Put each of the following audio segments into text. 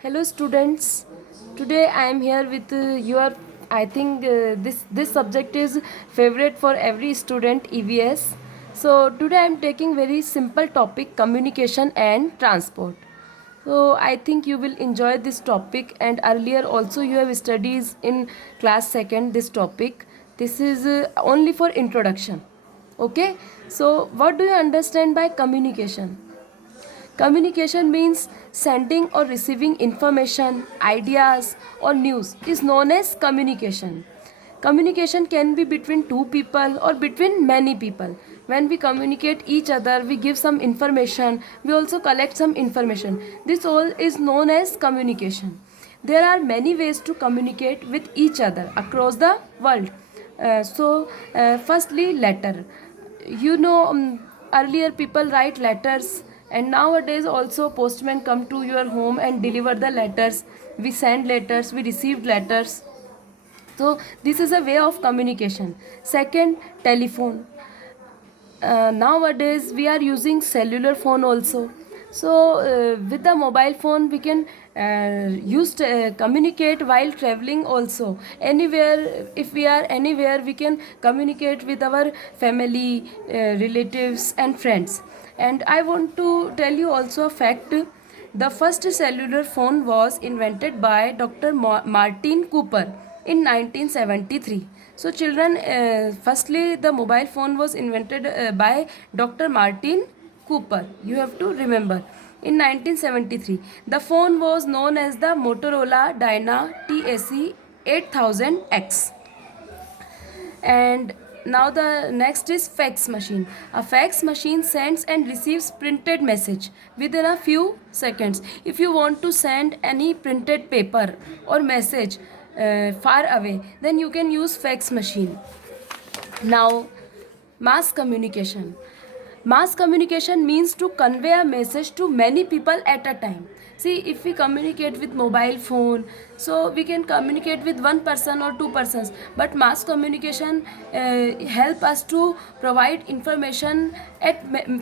Hello students. Today I am here with your I think this subject is favorite for every student EVS. So today I am taking very simple topic communication and transport. So I think you will enjoy this topic and earlier also you have studies in class 2nd this topic. This is only for introduction. Okay? So what do you understand by communication? Communication means sending or receiving information, ideas, or news is known as communication. Communication can be between two people or between many people. When we communicate each other, we give some information, we also collect some information. This all is known as communication. There are many ways to communicate with each other across the world. Firstly, letter. Earlier people write letters, and nowadays also postmen come to your home and deliver the letters. We send letters, we received letters. So this is a way of communication. Second, telephone. Nowadays we are using cellular phone also. So with the mobile phone we can use communicate while traveling also. Anywhere, if we are anywhere, we can communicate with our family, relatives and friends. And I want to tell you also a fact. The first cellular phone was invented by Dr. Martin Cooper in 1973. So children, firstly the mobile phone was invented by Dr. Martin Cooper. You have to remember. In 1973, the phone was known as the Motorola Dyna TSE 8000X. And now the next is fax machine. A fax machine sends and receives printed message within a few seconds. If you want to send any printed paper or message far away, then you can use fax machine. Now, mass communication. Mass communication means to convey a message to many people at a time. See, if we communicate with mobile phone, so we can communicate with one person or two persons. But mass communication help us to provide information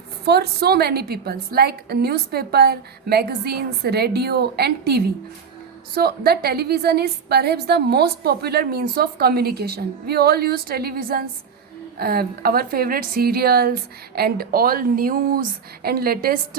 for so many people, like newspaper, magazines, radio, and TV. So the television is perhaps the most popular means of communication. We all use televisions, our favorite serials and all news and latest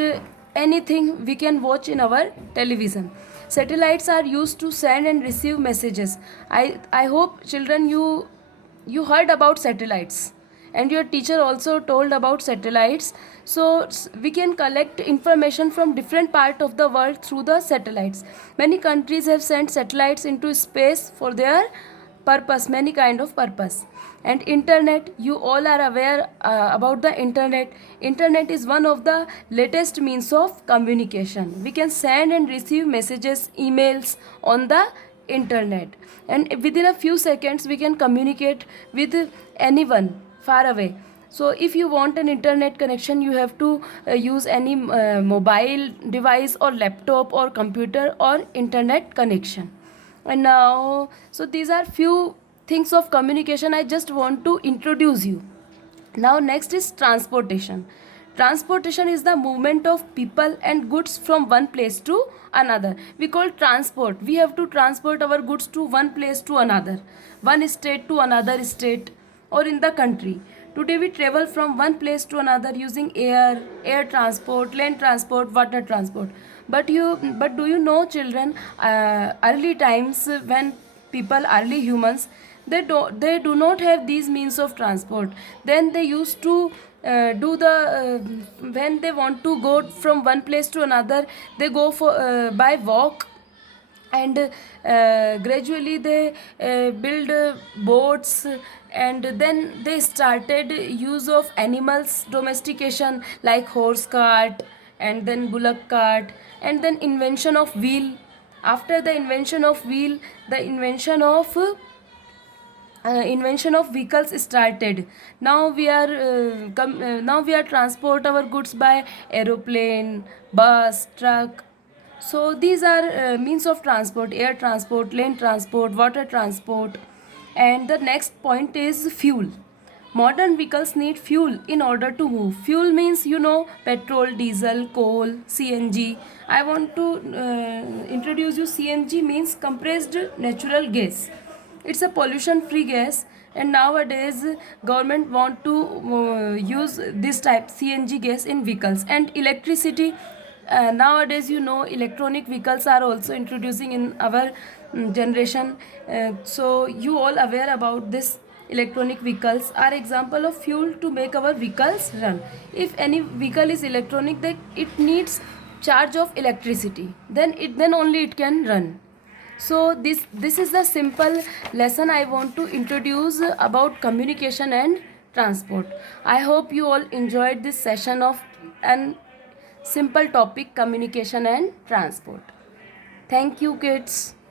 anything we can watch in our television. Satellites are used to send and receive messages. I hope children you heard about satellites, and your teacher also told about satellites. So we can collect information from different part of the world through the satellites. Many countries have sent satellites into space for their purpose, many kind of purpose. And internet, you all are aware about the internet. Internet is one of the latest means of communication. We can send and receive messages, emails on the internet, and within a few seconds we can communicate with anyone far away. So if you want an internet connection, you have to use any mobile device or laptop or computer or internet connection. And now, so these are few things of communication I just want to introduce you. Now next is transportation. Transportation is the movement of people and goods from one place to another. We call transport. We have to transport our goods to one place to another, one state to another state, or in the country. Today we travel from one place to another using air transport, land transport, water transport. But do you know, children, early times when people, early humans, they do not have these means of transport. Then they used to do the when they want to go from one place to another, they go for by walk. And gradually they build boats, and then they started use of animals domestication, like horse cart, and then bullock cart, and then invention of wheel. After the invention of wheel, the invention of vehicles started. Now we are transport our goods by aeroplane, bus, truck. So these are means of transport: air transport, land transport, water transport. And the next point is fuel. Modern vehicles need fuel in order to move. Fuel means, petrol, diesel, coal, CNG. I want to introduce you. CNG means compressed natural gas. It's a pollution free gas, and nowadays government want to use this type CNG gas in vehicles. And electricity, nowadays, electronic vehicles are also introducing in our generation. So you all aware about this. Electronic vehicles are example of fuel to make our vehicles run. If any vehicle is electronic, then it needs charge of electricity, then only it can run. So this is the simple lesson I want to introduce about communication and transport. I hope you all enjoyed this session of an simple topic, communication and transport. Thank you, kids.